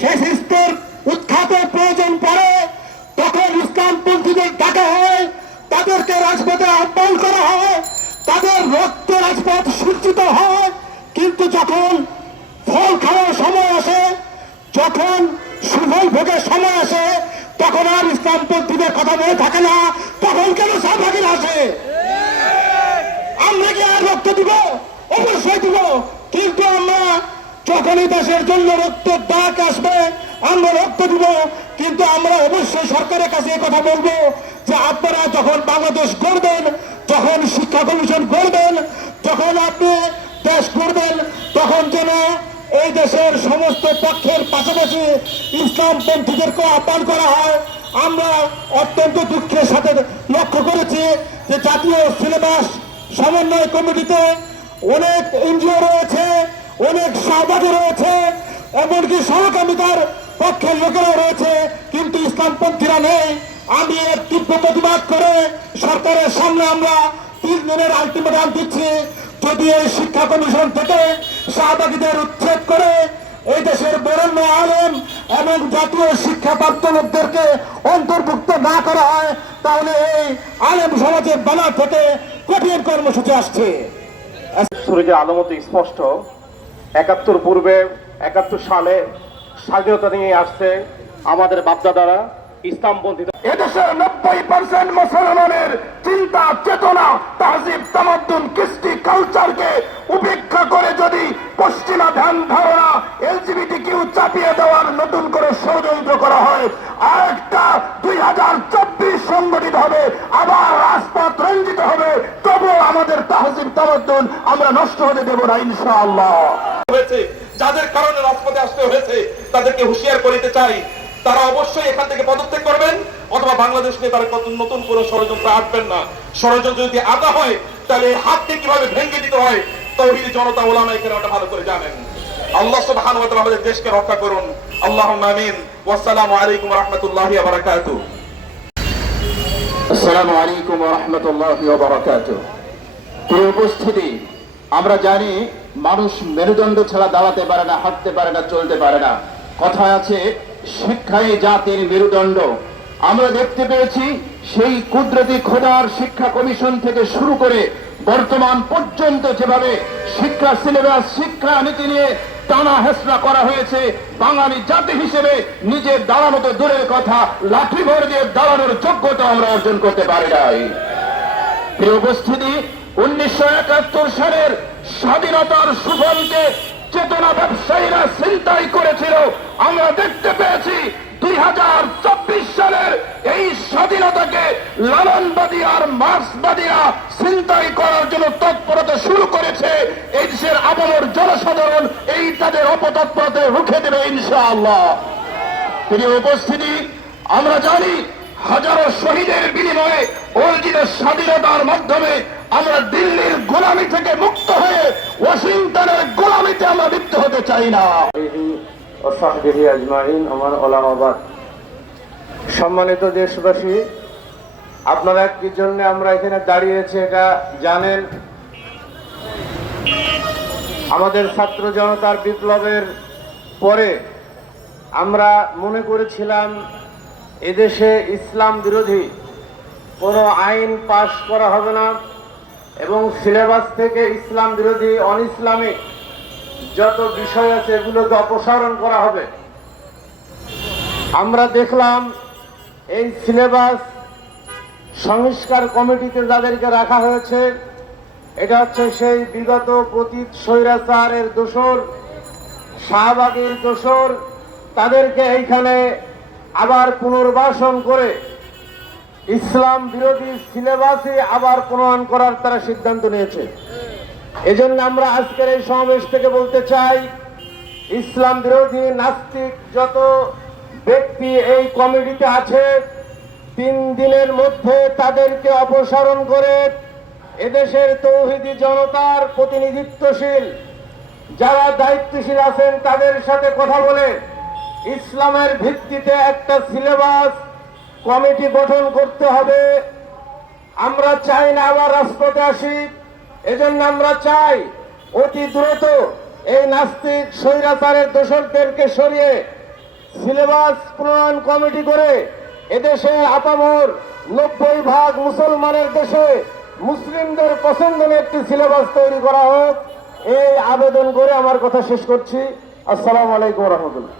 ফ্যাসিস্টের উৎখাতের প্রয়োজন পড়ে, তখন ইসলামপন্থীদের ডাকা হয়, তাদেরকে রাজপথে আহ্বান করা হয়, তাদের রক্ত রাজপথ সূচিত হয়। কিন্তু যখন ফল খাওয়ার সময় আসে, যখন সুফল ভোগের সময় আসে, তখন আর ইসলামপন্থীদের কথা বলে থাকে না, তখন কেন সাহবাগির আসে? আমরা কি আর রক্ত দিব? অবশ্যই দিব। কিন্তু আমরা যখনই দেশের জন্য রক্তের ডাক আসবে, আমরা রক্ত দিব। কিন্তু আমরা অবশ্যই সরকারের কাছে কথা বলব যে আপনারা যখন বাংলাদেশ গড়বেন, যখন শিক্ষা কমিশন গড়বেন, যখন আপনি দেশ করবেন তখন যেন এই দেশের সমস্ত পক্ষের পাশাপাশি ইসলামপন্থীদেরকে আহ্বান করা হয়। আমরা অত্যন্ত দুঃখের সাথে লক্ষ্য করেছি যে জাতীয় সিলেবাস সমন্বয় কমিটিতে অনেক এনজিও রয়েছে। অনেক সহবাদী রয়েছে, এমনকি সহকামিতার পক্ষের লোকেরা রয়েছে, কিন্তু ইসলামপন্থীরা নেই। আমি এর তীব্র প্রতিবাদ করে সরকারের সামনে আমরা তিন দিনের আলটিমেটাম দিচ্ছি। যদি এই শিক্ষা কমিশন থেকে শাহবাগীদের উচ্ছেদ করে এই দেশের বরেণ্য আলেম এবং জাতীয় শিক্ষাপ্রাপ্ত লোকদেরকে অন্তর্ভুক্ত না করা হয়, তাহলে এই আলেম সমাজের বেলা থেকে কঠিন কর্মসূচি আসছে। সূর্যের আলো মতো স্পষ্ট। একাত্তর পূর্বে, একাত্তর সালে স্বাধীনতা নিয়ে আসছে আমাদের বাপদাদারা ইসলামপন্থী এদেশের নব্বই পার্সেন্ট মুসলমানের চিন্তা, চেতনা, তাহজিব, তামাদ্দুন, কৃষ্টি, কালচারকে উপেক্ষা করে যদি পশ্চিমা ধ্যান ধারণা এলজিবিটি কিউ চাপিয়ে দেওয়ার নতুন করে ষড়যন্ত্র করা হয় আর একটা দুই হাজার চব্বিশ সংগঠিত হবে, আবার রাজপথ রঞ্জিত হবে, তবুও আমাদের তাহজিব, তামাদ্দুন আমরা নষ্ট হতে দেব না, ইনশাআল্লাহ। যাদের কারণে রাজপথে আসতে হয়েছে, তাদেরকে হুঁশিয়ার করিতে চাই। তারা অবশ্যই এখান থেকে পদত্যাগ করবেন, অথবা বাংলাদেশ নিয়ে তারা কত নতুন কোনো ষড়যন্ত্র আটবেন না। ষড়যন্ত্র যদি আদা হয়, তাহলে এই হাতকে কীভাবে ভেঙে দিতে হয়, তৌহিদি জনতা ওলামা এখানে ওটা ভালো করে জানেন। আল্লাহ সুবহানাহু ওয়া তাআলা আমাদের দেশকে রক্ষা করুন। আল্লাহুম্মা আমিন। ওয়াসসালামু আলাইকুম ওয়া রাহমাতুল্লাহি ওয়া বারাকাতুহু। আসসালামু আলাইকুম রহমতুল্লাহ বারাকাত প্রিয় উপস্থিতি আমরা জানি মানুষ মেরুদণ্ড ছাড়া দাঁড়াতে পারে না, হাঁটতে পারে না, চলতে পারে না। কথা আছে, শিক্ষাই জাতির মেরুদণ্ড। আমরা দেখতে পেয়েছি, সেই কুদরতি খোদার শিক্ষা কমিশন থেকে শুরু করে বর্তমান পর্যন্ত যেভাবে শিক্ষা সিলেবাস, শিক্ষা নীতি নিয়ে টানা হেসরা করা হয়েছে, বাঙালি জাতি হিসেবে নিজের দাঁড়ানো তো দূরের কথা, লাঠি ভর দিয়ে দাঁড়ানোর যোগ্যতা আমরা অর্জন করতে পারি নাই। উপস্থিতি উনিশশো একাত্তর সালের স্বাধীনতার সুফলকে চেতনা ব্যবসায়ীরা চিন্তাই করেছিল। আমরা দেখতে পেয়েছি দুই হাজার চব্বিশ সালের এই স্বাধীনতাকে লালনবাদী আর মার্ক্সবাদীরা চিন্তাই করার জন্য তৎপরতা শুরু করেছে। এই দেশের আবরণ জনসাধারণ এই তাদের অপতৎপরতা রুখে দেবে ইনশাআল্লাহ। তিনি উপস্থিতি, আমরা জানি হাজারো শহীদের বিনিময়ে অর্জিত স্বাধীনতার মাধ্যমে আমরা দিল্লির গোলামি থেকে মুক্ত হয়ে ওয়াশিংটনের গোলামিতে আমরা লিপ্ত হতে চাই না। ওলামাবাদ। সম্মানিত দেশবাসী, আপনারা কি জন্য আমরা এখানে দাঁড়িয়েছি এটা জানেন? আমাদের ছাত্র জনতার বিপ্লবের পরে আমরা মনে করেছিলাম, এদেশে ইসলাম বিরোধী কোনো আইন পাশ করা হবে না। এবং সিলেবাস থেকে ইসলাম বিরোধী অন ইসলামিক যত বিষয় আছে এগুলোকে অপসারণ করা হবে। আমরা দেখলাম এই সিলেবাস সংস্কার কমিটিতে যাদেরকে রাখা হয়েছে, এটা হচ্ছে সেই বিগত পতীত স্বৈরাচারের দোসর শাহবাগের দোসর তাদেরকে এইখানে আবার পুনর্বাসন করে ইসলাম বিরোধী সিলেবাসে আবার প্রণয়ন করার তারা সিদ্ধান্ত নিয়েছে। এজন্য আমরা আজকের এই সমাবেশ থেকে বলতে চাই, ইসলাম বিরোধী নাস্তিক যত ব্যক্তি এই কমিটিতে আছে, তিন দিনের মধ্যে তাদেরকে অপসারণ করে এদেশের তৌহিদি জনতার প্রতিনিধিত্বশীল, যারা দায়িত্বশীল আছেন তাদের সাথে কথা বলে ইসলামের ভিত্তিতে একটা সিলেবাস কমিটি গঠন করতে হবে। আমরা চাই না আবার রাজপথে আসি। এজন্য আমরা চাই অতি দ্রুত এই নাস্তিক স্বৈরাচারের দোষকদেরকে সরিয়ে সিলেবাস প্রণয়ন কমিটি করে এদেশে আপামর নব্বই ভাগ মুসলমানের দেশে মুসলিমদের পছন্দের একটি সিলেবাস তৈরি করা হোক। এই আবেদন করে আমার কথা শেষ করছি। আসসালামু আলাইকুম রহমতুল্লাহ।